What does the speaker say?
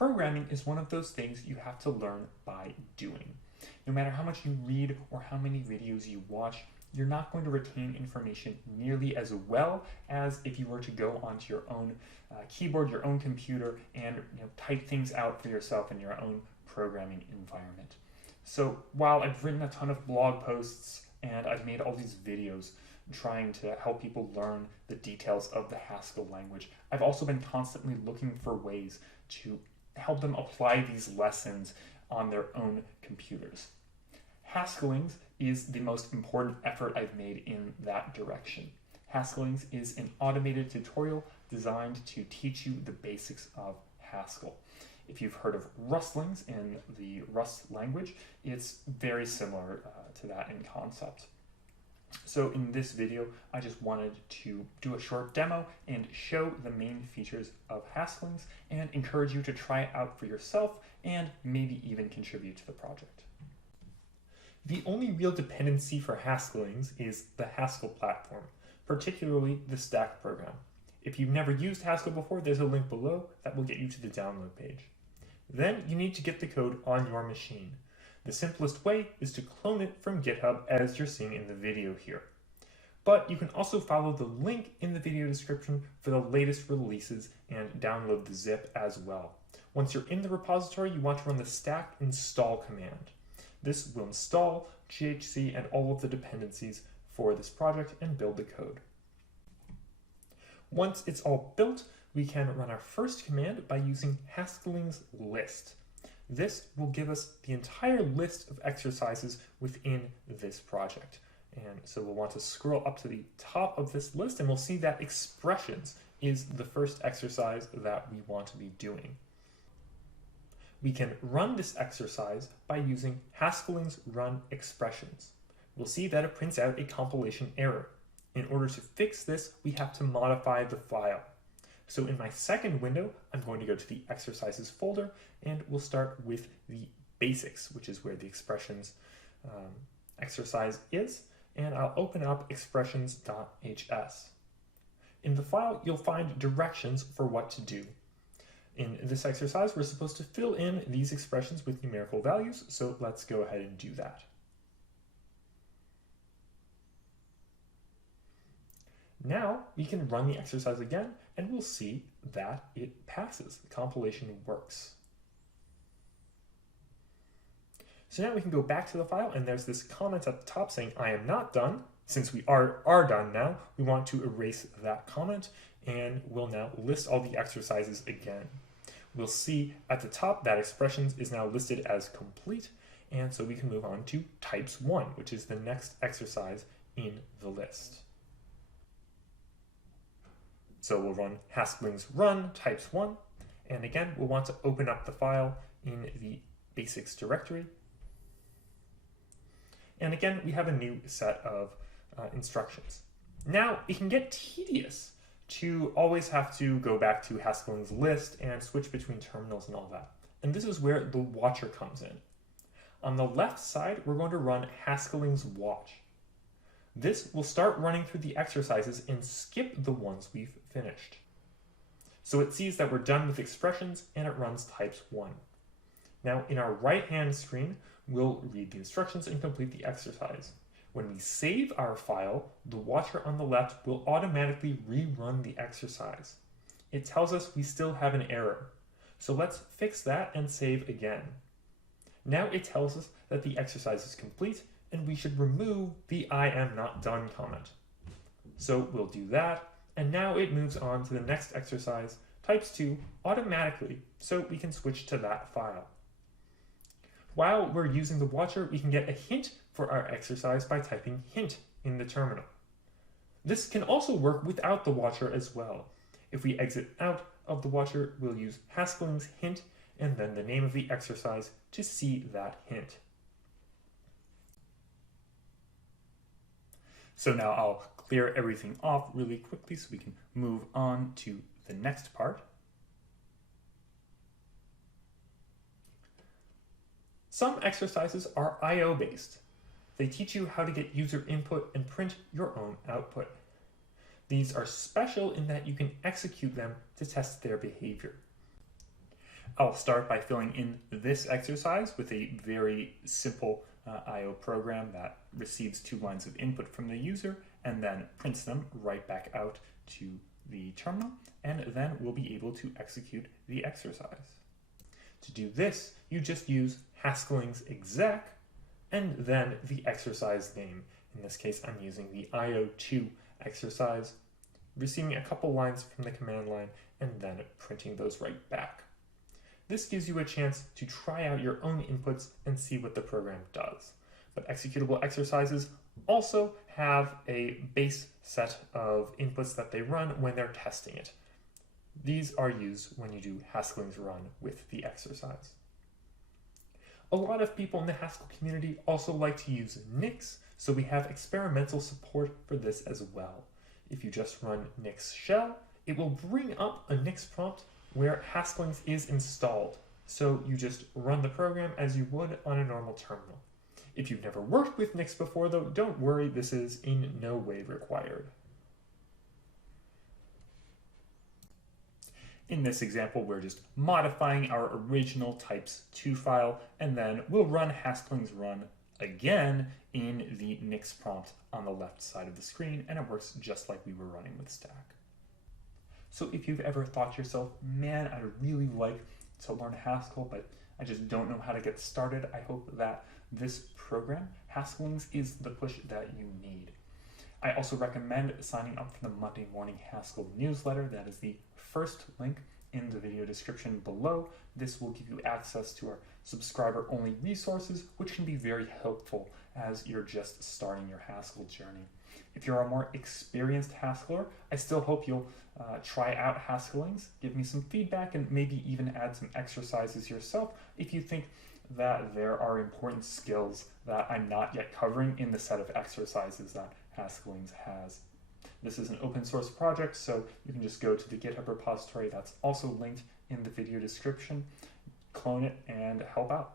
Programming is one of those things you have to learn by doing. No matter how much you read or how many videos you watch, you're not going to retain information nearly as well as if you were to go onto your own keyboard, your own computer, and type things out for yourself in your own programming environment. So while I've written a ton of blog posts and I've made all these videos trying to help people learn the details of the Haskell language, I've also been constantly looking for ways to help them apply these lessons on their own computers. Haskellings is the most important effort I've made in that direction. Haskellings is an automated tutorial designed to teach you the basics of Haskell. If you've heard of Rustlings in the Rust language, it's very similar to that in concept. So in this video, I just wanted to do a short demo and show the main features of Haskellings and encourage you to try it out for yourself and maybe even contribute to the project. The only real dependency for Haskellings is the Haskell platform, particularly the stack program. If you've never used Haskell before, there's a link below that will get you to the download page. Then you need to get the code on your machine. The simplest way is to clone it from GitHub as you're seeing in the video here. But you can also follow the link in the video description for the latest releases and download the zip as well. Once you're in the repository, you want to run the stack install command. This will install GHC and all of the dependencies for this project and build the code. Once it's all built, we can run our first command by using Haskellings list. This will give us the entire list of exercises within this project. And so we'll want to scroll up to the top of this list and we'll see that expressions is the first exercise that we want to be doing. We can run this exercise by using Haskellings run expressions. We'll see that it prints out a compilation error. In order to fix this, we have to modify the file. So in my second window, I'm going to go to the exercises folder and we'll start with the basics, which is where the expressions exercise is. And I'll open up expressions.hs. In the file, you'll find directions for what to do. In this exercise, we're supposed to fill in these expressions with numerical values, so let's go ahead and do that. Now we can run the exercise again and we'll see that it passes. The compilation works. So now we can go back to the file and there's this comment at the top saying, I am not done. Since we are done now, we want to erase that comment and we'll now list all the exercises again. We'll see at the top that expressions is now listed as complete, and so we can move on to types 1, which is the next exercise in the list. So we'll run Haskellings run types 1, and again we'll want to open up the file in the basics directory. And again we have a new set of instructions. Now it can get tedious to always have to go back to Haskellings list and switch between terminals and all that. And this is where the watcher comes in. On the left side, we're going to run Haskellings watch. This will start running through the exercises and skip the ones we've finished. So it sees that we're done with expressions and it runs types 1. Now in our right-hand screen, we'll read the instructions and complete the exercise. When we save our file, the watcher on the left will automatically rerun the exercise. It tells us we still have an error. So let's fix that and save again. Now it tells us that the exercise is complete and we should remove the I am not done comment. So we'll do that, and now it moves on to the next exercise, types 2, automatically, so we can switch to that file. While we're using the watcher, we can get a hint for our exercise by typing hint in the terminal. This can also work without the watcher as well. If we exit out of the watcher, we'll use Haskellings hint and then the name of the exercise to see that hint. So now I'll clear everything off really quickly so we can move on to the next part. Some exercises are I/O based. They teach you how to get user input and print your own output. These are special in that you can execute them to test their behavior. I'll start by filling in this exercise with a very simple I/O program that receives 2 lines of input from the user and then prints them right back out to the terminal, and then we'll be able to execute the exercise. To do this, you just use Haskellings exec and then the exercise name. In this case, I'm using the IO2 exercise, receiving a couple lines from the command line and then printing those right back. This gives you a chance to try out your own inputs and see what the program does. But executable exercises also have a base set of inputs that they run when they're testing it. These are used when you do Haskellings run with the exercise. A lot of people in the Haskell community also like to use Nix, so we have experimental support for this as well. If you just run Nix shell, it will bring up a Nix prompt where Haskellings is installed. So you just run the program as you would on a normal terminal. If you've never worked with Nix before though, don't worry, this is in no way required. In this example, we're just modifying our original types2 file, and then we'll run Haskellings run again in the Nix prompt on the left side of the screen, and it works just like we were running with stack. So if you've ever thought to yourself, man, I'd really like to learn Haskell, but I just don't know how to get started, I hope that this program, Haskellings, is the push that you need. I also recommend signing up for the Monday Morning Haskell newsletter. That is the first link in the video description below. This will give you access to our subscriber-only resources, which can be very helpful as you're just starting your Haskell journey. If you're a more experienced Haskeller, I still hope you'll try out Haskellings, give me some feedback, and maybe even add some exercises yourself if you think that there are important skills that I'm not yet covering in the set of exercises that Haskellings has. This is an open source project, so you can just go to the GitHub repository that's also linked in the video description, clone it, and help out.